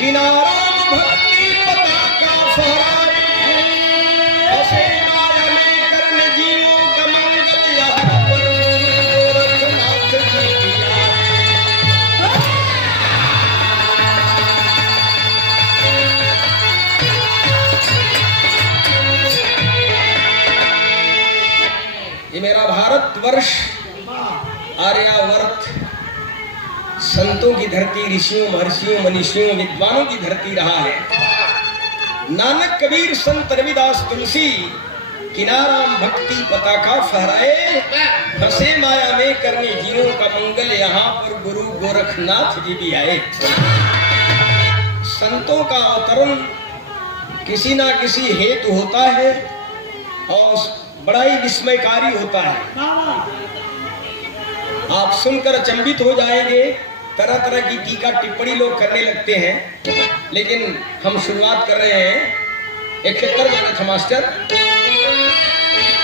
किनारा भक्ति पताका फहराए, ऐसे माया में करने जीवों का मंगल यहाँ पर गोरखनाथ जी की ये मेरा भारतवर्ष आर्यावर्त संतों की धरती, ऋषियों महर्षियों मनीषियों विद्वानों की धरती रहा है। नानक कबीर संत रविदास तुलसी किनारा भक्ति पताका फहराए, फंसे माया में करने जीवों का मंगल यहाँ पर गुरु गोरखनाथ जी भी आए। संतों का अवतरण किसी ना किसी हेतु होता है और बड़ा ही विस्मयकारी होता है। आप सुनकर अचंभित हो जाएंगे, तरह तरह की टीका टिप्पणी लोग करने लगते हैं, लेकिन हम शुरुआत कर रहे हैं एक खेतर गाना था मास्टर।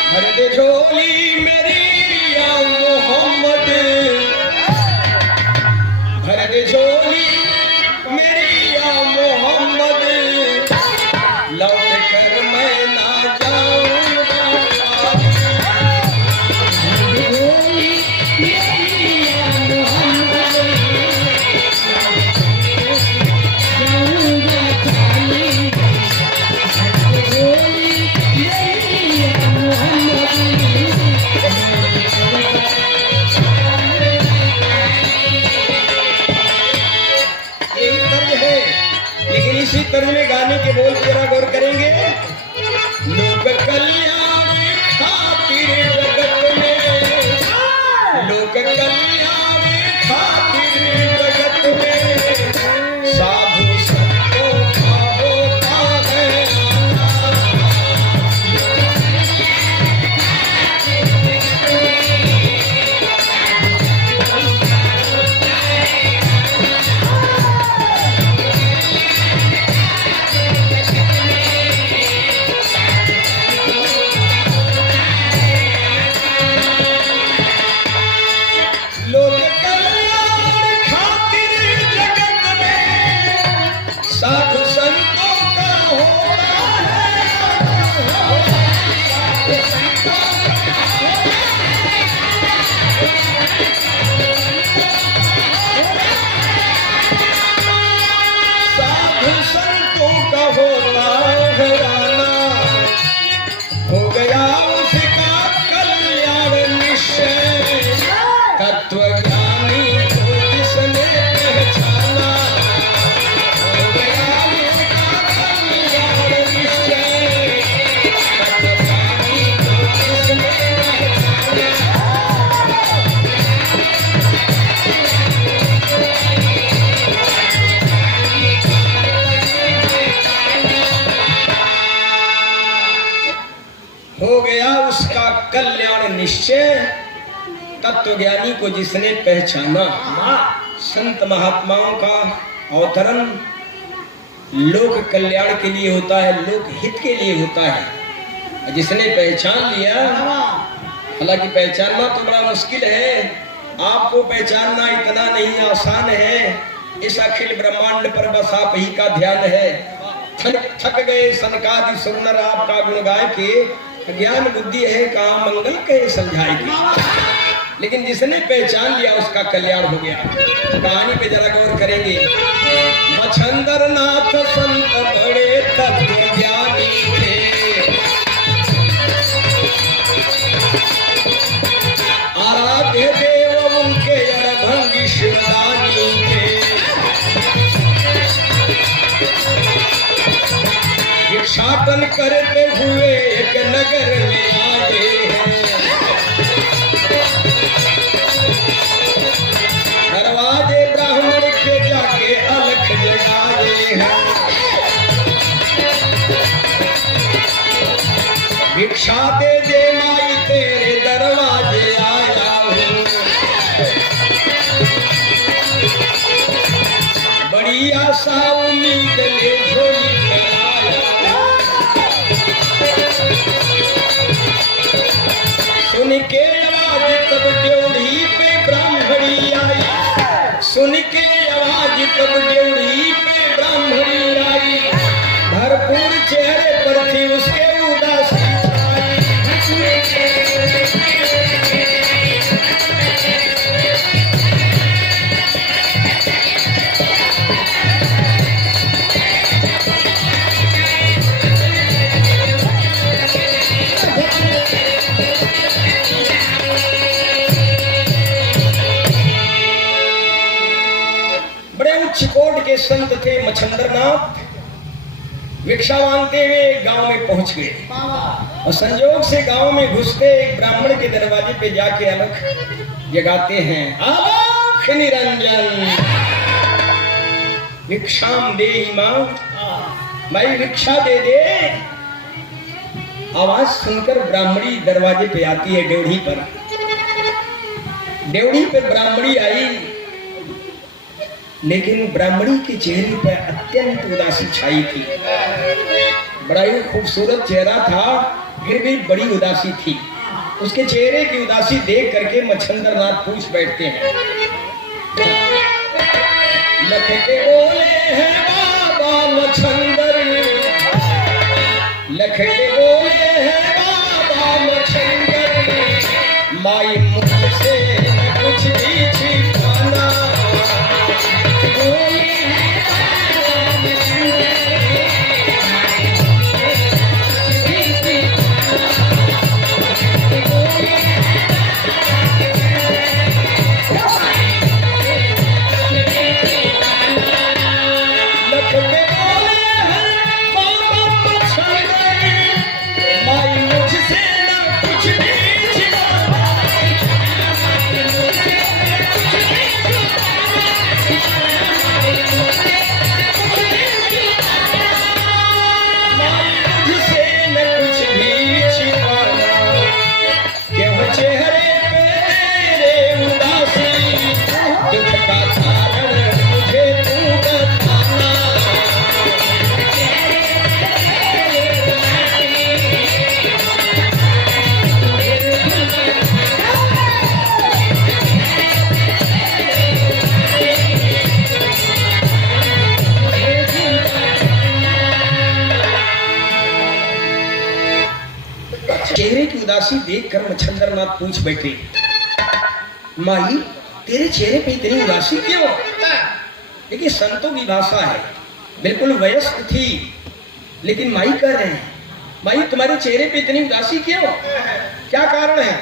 भर दे झोली मेरी या मोहम्मद, भर दे झोली मेरी या मोहम्मद, लौट कर मैं ना जाऊंगा। इसी तर्ज में गाने के बोल जरा गौर करेंगे। लोक कल्याण खातिर जगत में, लोक कल्याण खातिर जगत में, साधु संतों का होता है। हो गया उसका कल्याण निश्चय, तत्वज्ञानी को जिसने पहचाना। संत महात्माओं का अवतरण लोक कल्याण के लिए होता है, लोक हित के लिए होता है। जिसने पहचान लिया, हालांकि पहचानना तो बड़ा मुश्किल है, आपको पहचानना इतना नहीं आसान है। इस अखिल ब्रह्मांड पर बस आप ही का ध्यान है। थक गए सनकादि सुरनर आपका गुण गाय के, ज्ञान बुद्धि है कहाँ मंगल कहे समझाएगी। लेकिन जिसने पहचान लिया उसका कल्याण हो गया। कहानी पे जरा गौर करेंगे। मच्छंदर नाथ संत बड़े तत्व ज्ञानी थे, आराध्य देव उनके अड़भंगी शिवदानी थे। भिक्षाटन करते हुए एक नगर में आए हैं, दरवाजे ब्राह्मण के जाके अलख जगाए हैं। भिक्षा दे दे माई तेरे दरवाजे आया हूँ, बड़ी आशा उम्मीद ले झोली सुन के आवाज तब ड्योढ़ी पे ब्राह्मणी आई, सुन के आवाज तब ड्योढ़ी पे ब्राह्मणी उसके उदासी चिकोट के संत थे मच्छंद्रनाथ। भिक्षा मांगते हुए गांव में पहुंच गए और संजोग से गांव में घुसते एक ब्राह्मण के दरवाजे पे जाके अलख जगाते हैं, अलख निरंजन भिक्षाम दे मां, भाई भिक्षा दे दे। आवाज सुनकर ब्राह्मणी दरवाजे पे आती है ड्योढ़ी पर। ड्योढ़ी पर ब्राह्मणी आई, लेकिन ब्राह्मणी के चेहरे पर अत्यंत उदासी छाई थी। बड़ा ही खूबसूरत चेहरा था, फिर भी बड़ी उदासी थी। उसके चेहरे की उदासी देख करके मच्छंद्रनाथ पूछ बैठते हैं, लख के बोले हैं बाबा मच्छंदर, लख के बोले हैं बाबा मच्छंदर, माई मुझसे कुछ भी छिपाना। चेहरे की उदासी देखकर मच्छंद्रनाथ पूछ बैठे, माई तेरे चेहरे पे इतनी उदासी क्यों? देखिए संतों की भाषा है, बिल्कुल वयस्क थी, लेकिन माई कह रहे हैं, माई तुम्हारे चेहरे पे इतनी उदासी क्यों? क्या कारण है?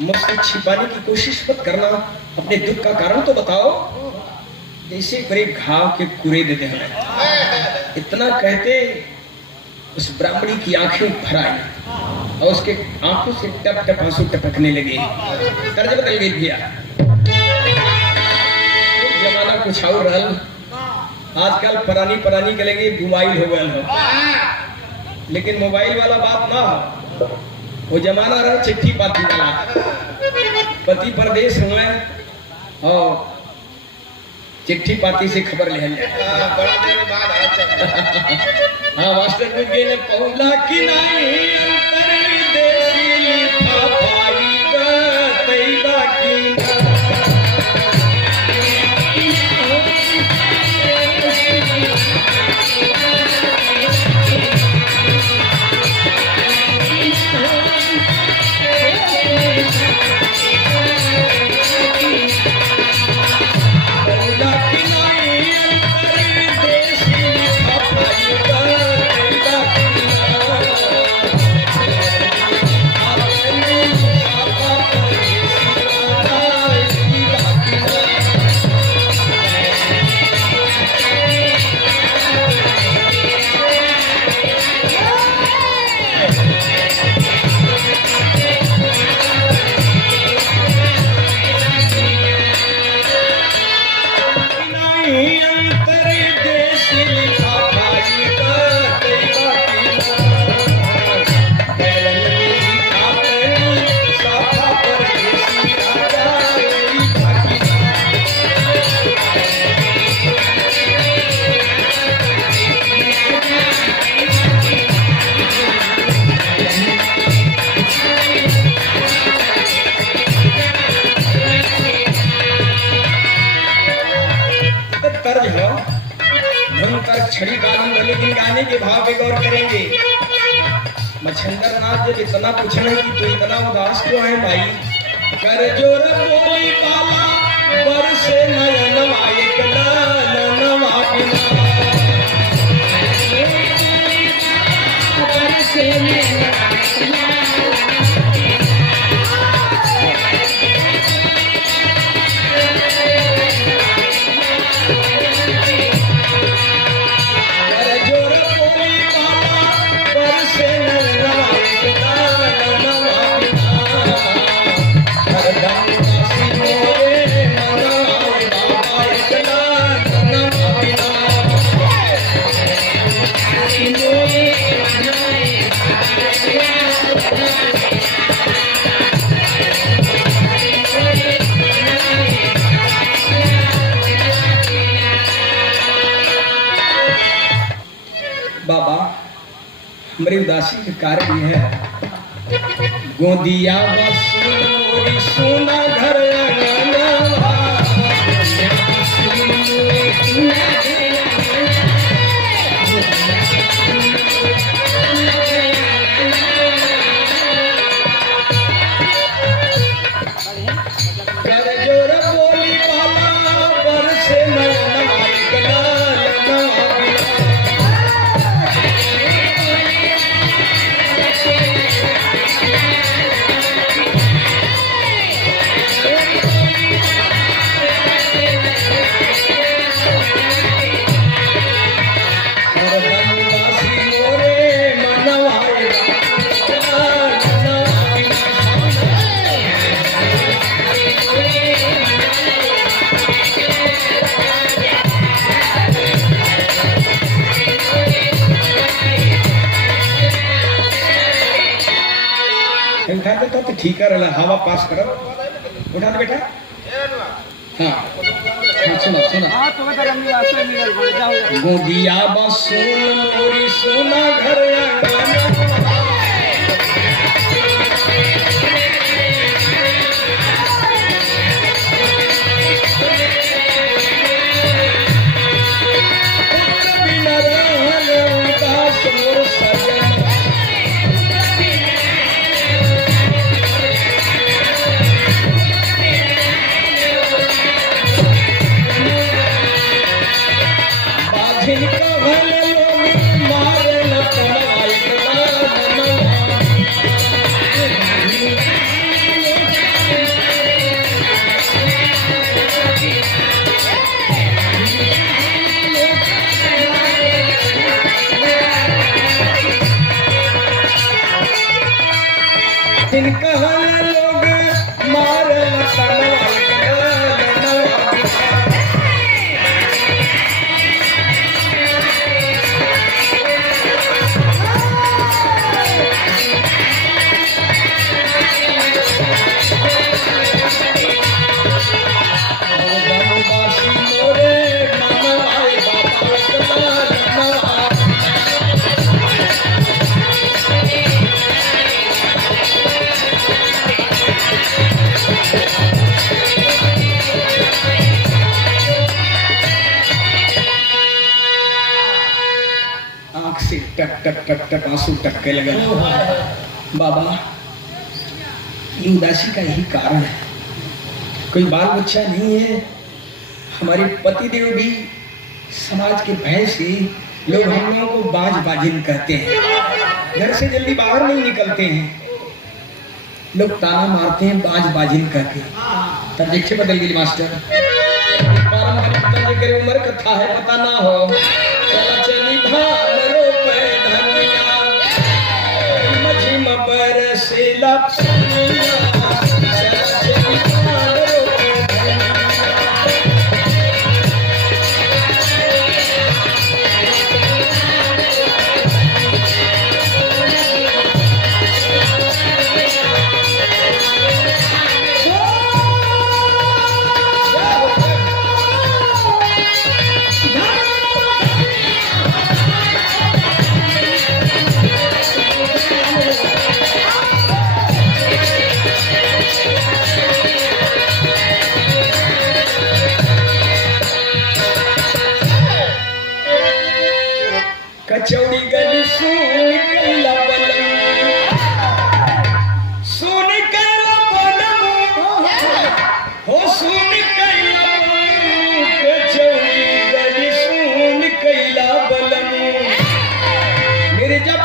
मुझसे छिपाने की कोशिश मत करना, अपने दुख का कारण तो बताओ। जैसे बड़े घाव के कुरे देते हैं। इतना कहते उस ब्राह्मणी की आंखें भर आई और उसके आंखों से टप टप आंसू टपकने लगे। तर्ज बदल गई भैया, जमाना कुछ और रहल, आजकल परानी के लगे मोबाइल हो गया हो, लेकिन मोबाइल वाला बात ना हो, वो जमाना रहा चिट्ठी पाती वाला। पति परदेश हुए और चिट्ठी पाती से खबर ले हाँ मास्टर कुछ गए पौला की नहीं अंतरदेशी लिखा पाईगा तैगा की छड़ी गानूंगा, लेकिन गाने के भाव पे गौर करेंगे। मच्छिंद्र नाथ जब इतना पूछने की तो इतना उदास क्यों है भाई? कर जोर बोली काला बरसे नयनवा एक नयनवा बिना बरसे नयनवा बाबा, हमारी उदासी का कारण यह है, गोदिया बसूरी सोना घर अंगनवा, कर जोर बोली काला बरसे नयनवा एक नयनवा बिना उठा देता तो ठीक है, हवा पास करो। उठा दे बेटा। हाँ सुना सुना। गोदिया बसून मोरी सोना घर जिनका लोग मारे से टक टक टक टक आंसू टकके लगे। बाबा, ये उदासी का यही कारण है, कोई बाल बच्चा नहीं है। हमारे पति देव भी समाज के भय से लोग हम लोगों को बाज बाजिन कहते हैं, घर से जल्दी बाहर नहीं निकलते हैं, लोग ताना मारते हैं बाज बाजिन करके। तब देखिए बदल गई मास्टर, पारंपरिक उम्र कथा है पता ना हो, चला चली भालो पे धनिया मझिम बरसेला पनिया, चला चली भालो पे धनिया।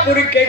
जौनपुर के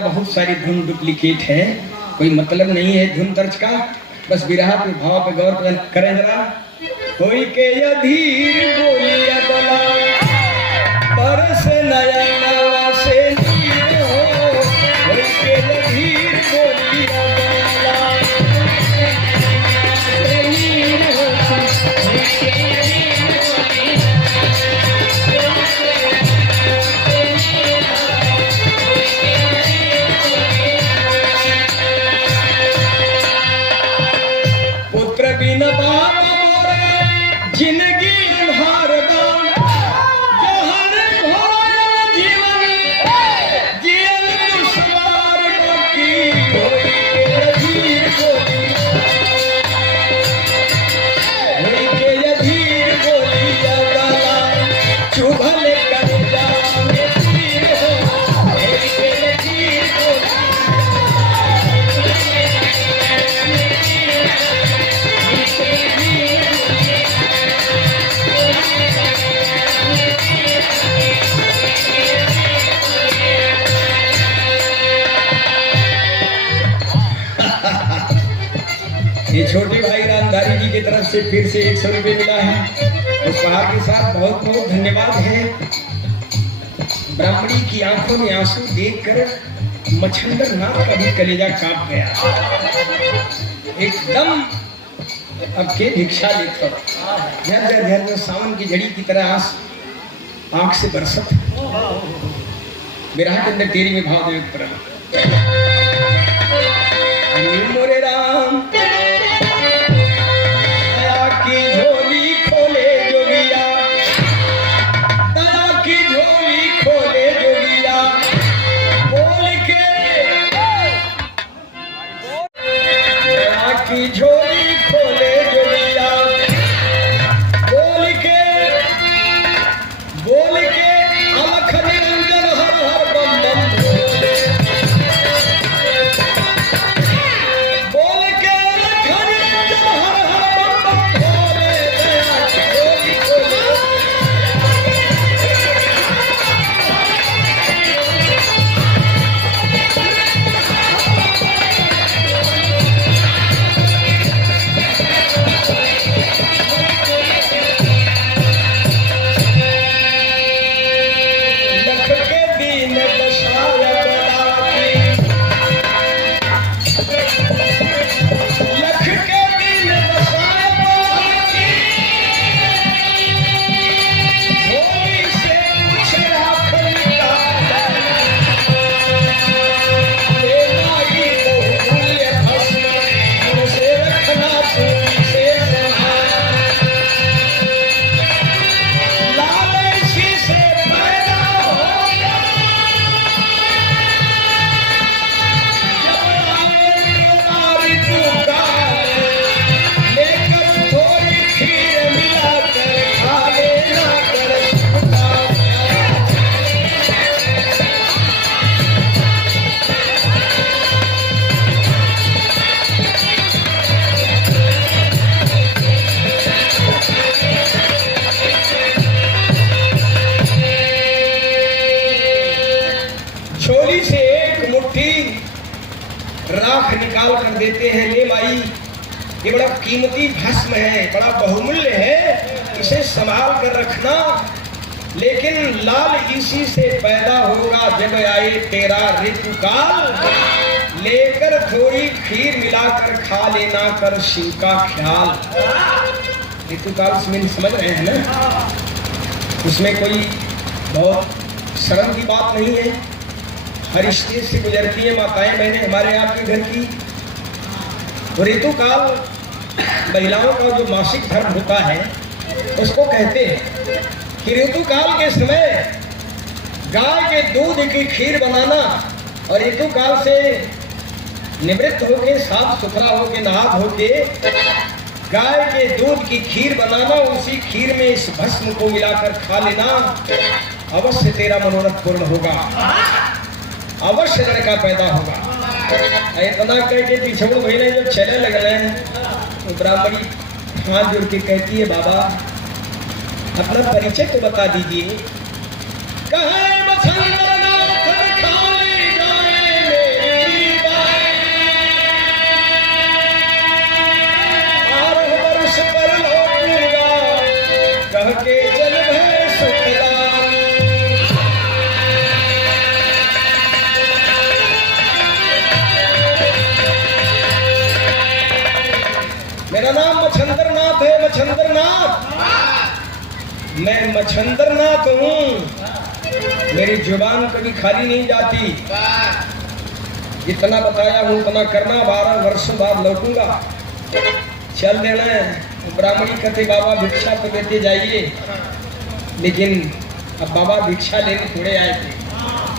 बहुत सारी धुन डुप्लीकेट है, कोई मतलब नहीं है धुन तर्ज का, बस विरह पे भाव पे गौर करें जरा। कोई के अधीर बोलिया बला परस नया नवा से नीर हो, कोई के अधीर बोलिया बला से नीर हो, कोई के अधीर जिंदगी हार गान जहर भोर जीवन जियल दुश्वार बाकी होई के अधीर बोली अवला चुभल कर जाने तीर हो, होई के अधीर ये छोटे भाई रामधारी जी की तरफ से फिर से 100 रुपये मिला है। उपहार के साथ बहुत बहुत धन्यवाद है। ब्राह्मणी की आंखों में आंसू देखकर मच्छंदर नाथ का भी कलेजा कांप गया। एकदम अब के भिक्षा लेकर झर सावन की झड़ी की तरह आंख से बरसत विरह के अंदर तेरी में भाव देव पर मोरे राम दया की झोली खोले जोगिया, दया की झोली खोले जोगिया, बोल के दया की झोली खोले जोगिया, बोल के अलख निरंजन हर हर बम बम भोले, बोल के अलख निरंजन हर हर बम बम भोले, दया की झोली खोले। लख के दीन दशाया बलाकी, लख के दीन दशाया बलाकी, होली से पूछे आँख निकाले, ये नागी बहुमूल्य भस्म उनसे रखना चोरी से संभाल, लाल इसी से पैदा हो गया, जब आए नारी तू काले, लेकर थोड़ी खीर मिलाकर खा लेना कर सुखा। झोली से एक मुट्ठी राख निकाल कर देते हैं, ले माई ये बड़ा कीमती भस्म है, बड़ा बहुमूल्य है, इसे संभाल कर रखना, लेकिन लाल इसी से पैदा होगा जब आए तेरा ऋतुकाल, लेकर थोड़ी खीर मिलाकर खा लेना कर शिव का ख्याल। ऋतुकाल में समझ रहे हैं ना, उसमें कोई बहुत शर्म की बात नहीं है, हर स्टेज से गुजरती है माताएं बहनें हमारे आपके घर की, ऋतुकाल महिलाओं का जो मासिक धर्म होता है उसको कहते हैं कि ऋतुकाल के समय गाय के दूध की खीर बनाना और ऋतुकाल से निवृत्त होके साफ सुथरा होके नहा धोके गाय के दूध की खीर बनाना, उसी खीर में इस भस्म को मिलाकर खा लेना, अवश्य तेरा मनोरथ पूर्ण होगा, अवश्य लड़का पैदा होगा। इतना कह के पिछड़ महीने जब चले लग रहे हैं तो ब्राह्मणी हाथ जोड़ के कहती है, बाबा अपना परिचय तो बता दीजिए। कहे के चल मेरा नाम मच्छंदर नाथ है, मच्छंदर नाथ। मैं मच्छंदर नाथ हूँ, मेरी जुबान कभी खाली नहीं जाती। जितना बताया हूँ उतना करना, 12 वर्षों बाद लौटूंगा, चल देना है। ब्राह्मणी कहते बाबा भिक्षा तो लेते जाइए, लेकिन अब बाबा भिक्षा लेने थोड़े आए थे,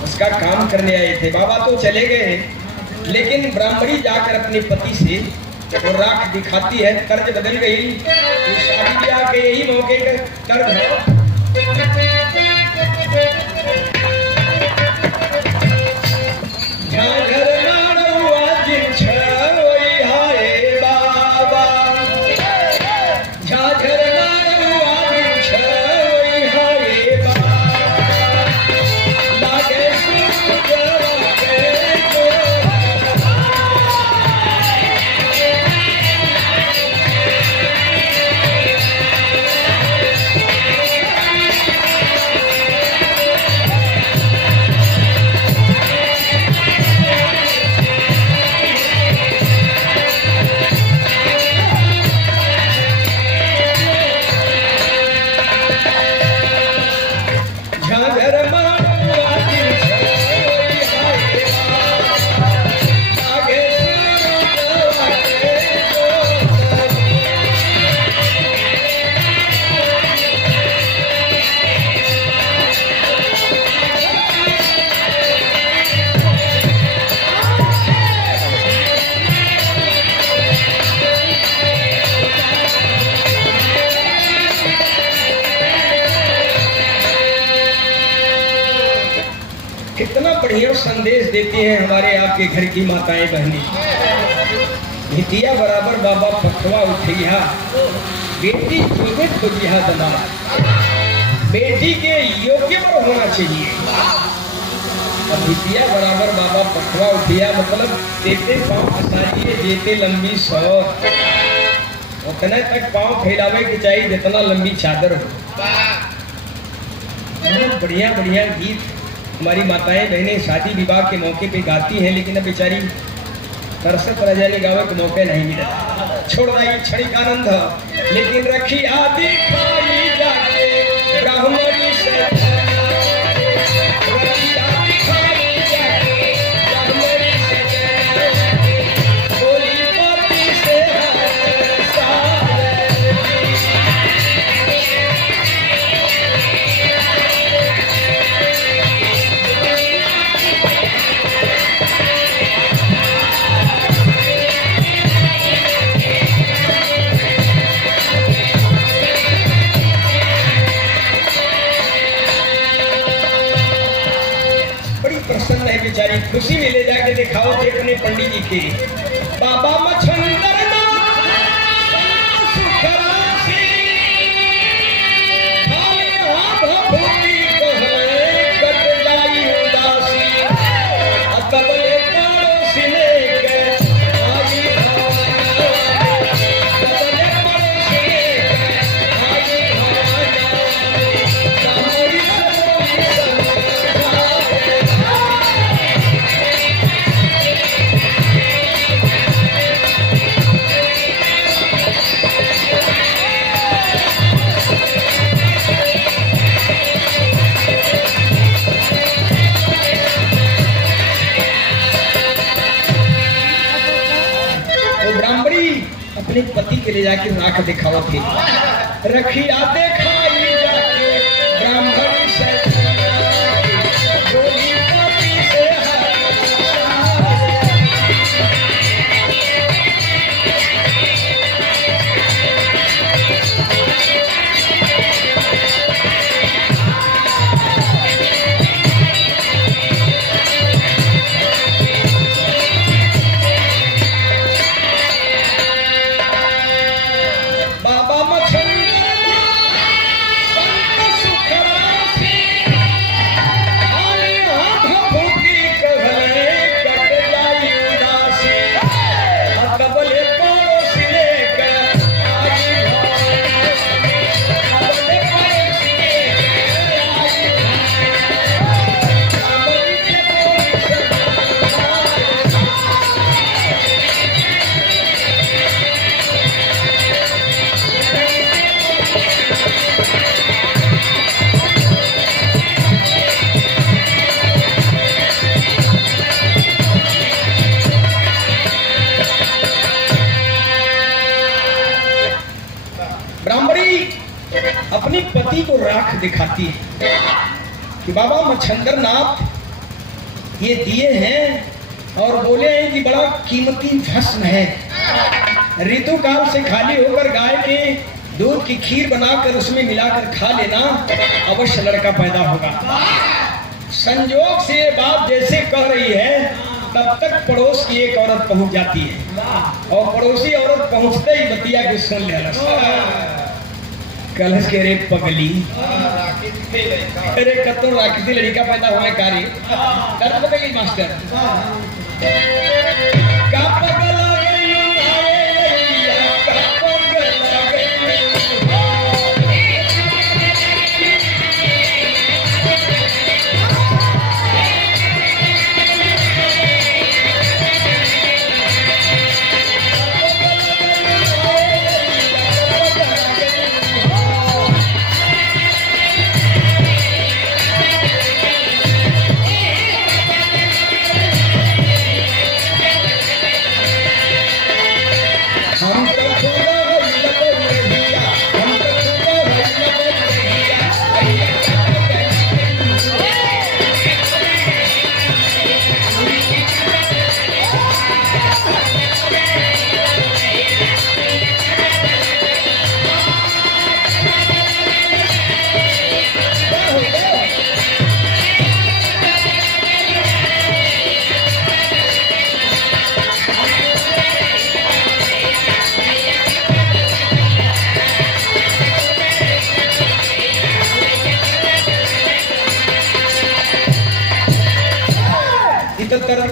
उसका काम करने आए थे। बाबा तो चले गए, लेकिन ब्राह्मणी जाकर अपने पति से वो राख दिखाती है। कर्ज बदल गई, शादी ब्याह के यही मौके का कर्ज है। कितना बढ़िया संदेश देते हैं हमारे आपके घर की माताएं बहनें। भितिया बराबर बाबा पखवा उठिया, बेटी तुझे खोजिया दमाद, बेटी के योग्य पर होना चाहिए। अब भितिया बराबर बाबा पखवा उठिया मतलब देते पाँव फसाइए, देते लंबी सौर, उतने तक पाँव फैलावे के चाहिए जितना लंबी चादर हो। बहुत बढ़िया बढ़िया गीत हमारी माताएं बहनें शादी विवाह के मौके पे गाती हैं, लेकिन अब बेचारी तरसत रह जाने गावे के मौके नहीं मिला। छोड़ रही क्षणिक आनंद, लेकिन रखी आदि खाई जाके ब्राह्मणी से बेचारी खुशी में ले जाके दिखाओ थे अपने पंडित जी के। बाबा मच्छंदर के ले जाके राख दिखाओ थे। रखिया दिखाई जाके ब्राह्मण से डोली पापी से अपने पति को राख दिखाती है कि बाबा मच्छंदर नाथ ये दिए हैं और बोले हैं कि बड़ा कीमती भस्म है, ऋतु काल से खाली होकर गाय के दूध की खीर बनाकर उसमें मिलाकर खा लेना, अवश्य लड़का पैदा होगा। संजोग से ये बात जैसे कह रही है तब तक पड़ोस की एक औरत पहुंच जाती है और पड़ोसी औरत पहुंचते ही बतिया के सुन ले कलश के रे पगली अरे कतो राखी से लड़का पैदा हुआ कार्य कर पगली मास्टर का पगला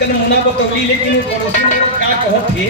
मुना बतौली, लेकिन वो पड़ोसी औरत का कहत थे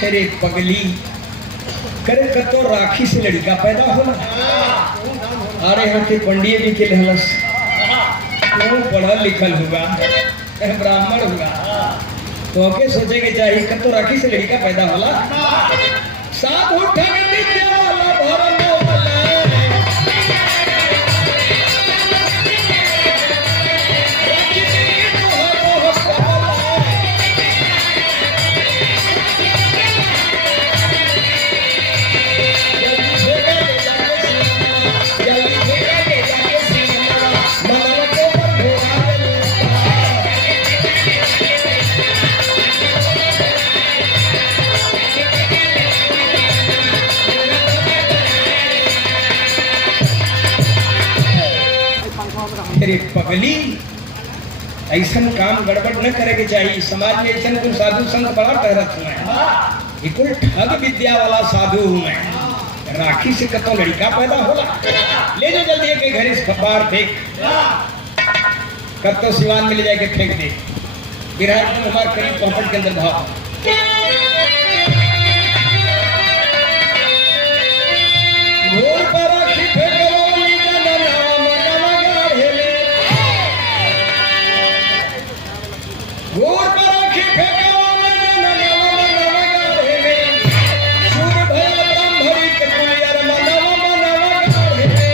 तेरे पगली करे कतो राखी से लड़का पैदा होला। अरे यहाँ के पंडिये भी के हलस क्यों पढ़ा लिखल होगा ब्राह्मण होगा तो के सोचे के चाहिए कतो राखी से लड़का पैदा होला। साथ उठा के वाला भरम वाला फिर पगली ऐसा काम गड़बड़ न करे के चाहिए। समाज में ऐसा कुछ साधु संत बड़ा ठहरत हुआ ये कुल ठग विद्या वाला साधु हूँ मैं। राखी से कतो लड़का पैदा होला, ले जो जल्दी के घर इस बाहर फेंक, कतो सिवान में ले जाके फेंक दे। विराट तुम हमारे करीब पॉकेट के अंदर भाव। घोर पर राखी फेंकलो नीचा नाम नवा गाढ़े में, घोर पर राखी फेंकलो नीचा नवा गाढ़े में, सूर भया ब्रह्मरी के पुलियर नवा गाढ़े में।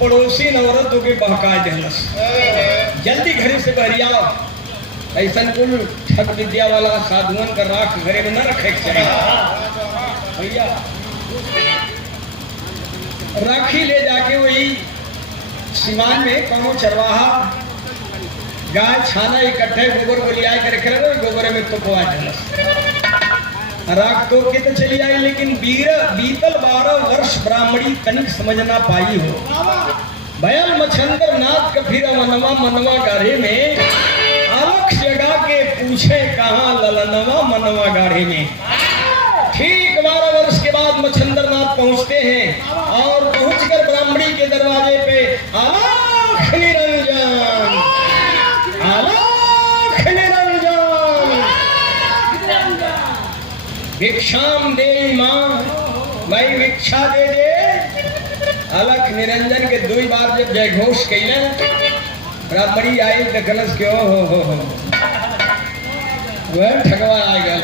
पड़ोसी नवरत के बहका देलस, जल्दी घरे से बहरिया। ऐसा कुल ठग विद्या वाला साधुअन का राख घरे में न रखे भैया। राखी ले जाके वही सिवान में कौनो चरवाहा गाय छाना इकट्ठे गोबर को लिया के रखे रहे, गोबर में तो पवा देलस। राख तो के तो चली आई, लेकिन बीतल 12 वर्ष ब्राह्मणी तनिक समझ ना पाई हो। भयल मछंदर नाथ का फिर मनवा गाढ़े में, अलख जगा के पूछे कहाँ ललनवा मनवा गाढ़े में। ठीक 12 वर्ष के बाद मछंदर नाथ पहुंचते हैं और पहुंचकर ब्राह्मणी के दरवाजे पे अलख निरंजन, अलख निरंजन भिक्षाम दे माँ, भाई भिक्षा दे दे। अलख निरंजन के 2 बार जब जय घोष कैले, ब्राह्मणी आई देखलस क्यों हो वह ठगवा आ गया।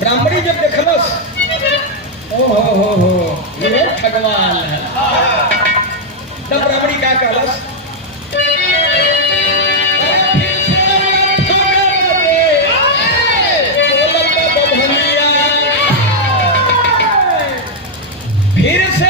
ब्राह्मणी जब देखलस ओ ये ठगवा तब ब्राह्मणी क्या कहलस, फिर से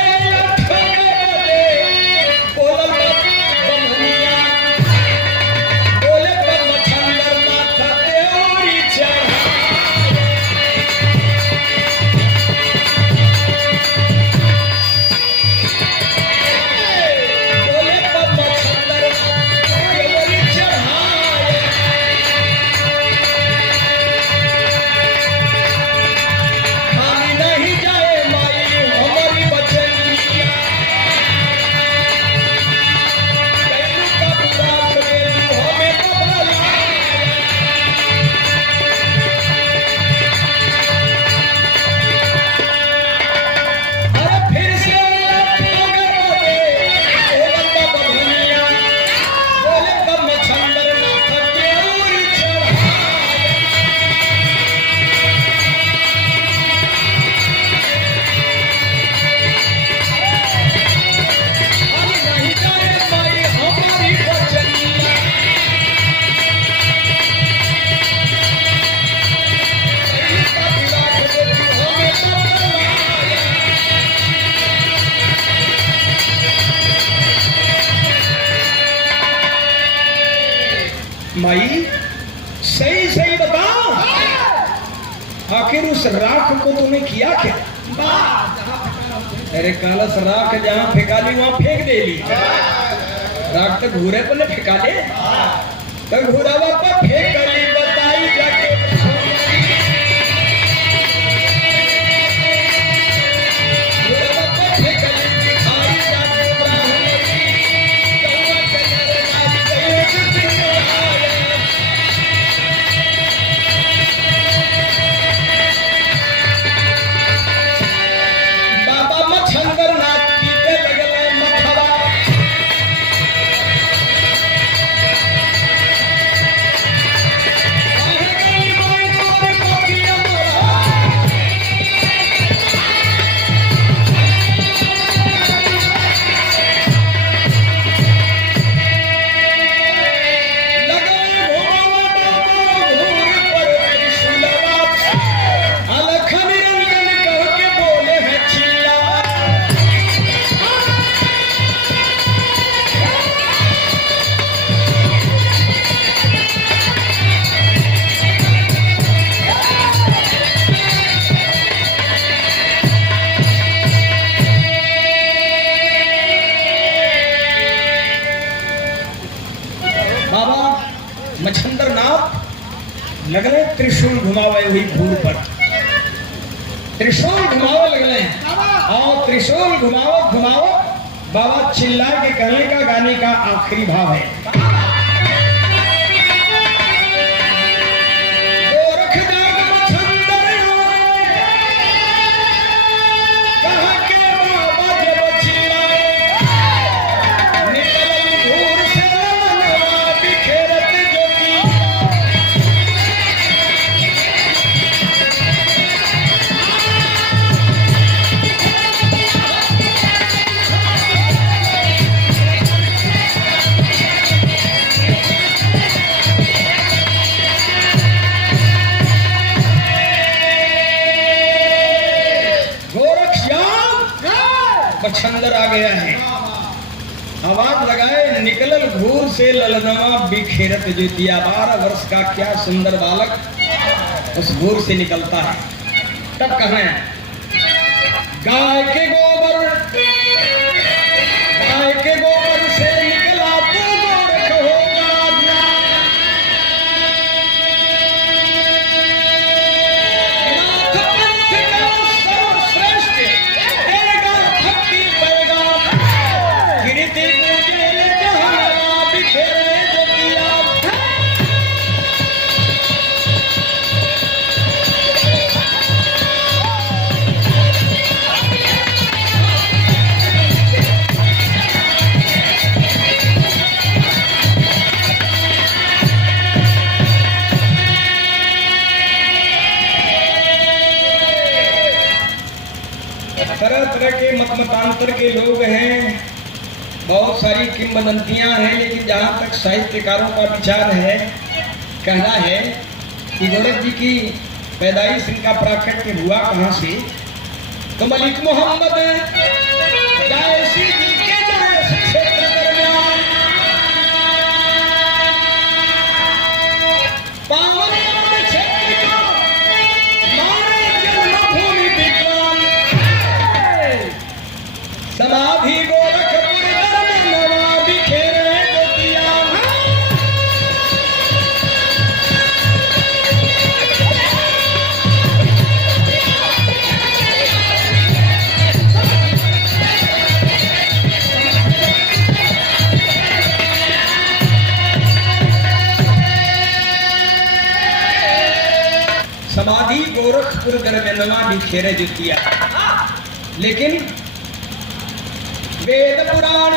माई सही सही बताओ, आखिर उस राख को तूने किया क्या? अरे कालस राख जहाँ फेंका ली वहां फेंक दे ली। राख तो घूरे पर न फेंका दे, तो घूरावा पर फेंक ली। बताई जाके बछंदर नाथ लगले त्रिशूल घुमावे हुई घूर पर, त्रिशूल घुमावे लगले और त्रिशूल घुमावत घुमावत बाबा चिल्ला के कहने का गाने का आखिरी भाव है। बछंदर आ गया है, आवाज लगाए निकलल घूर से ललनवा बिखेरत ज्योतिया। 12 वर्ष का क्या सुंदर बालक उस घूर से निकलता है। तब कहें गाय के गोबर से निकला तो गोरख होगा, तरह तरह के मतमतांतर के लोग हैं, बहुत सारी किंवदंतियां हैं, लेकिन जहाँ तक साहित्यकारों का विचार है, कहना है कि गोरख जी की पैदाइश इनका प्राकट्य हुआ कहाँ से, तो मलिक मोहम्मद जायसी जी के जायस क्षेत्र दरमियान पावन क्षेत्र का मारे जन्मभूमि विद्वान समाधि गोरखपुर नवा बिखेरे ज्योतिया। समाधि गोरखपुर दरमियानवा बिखेरे ज्योतिया। लेकिन वेद पुराण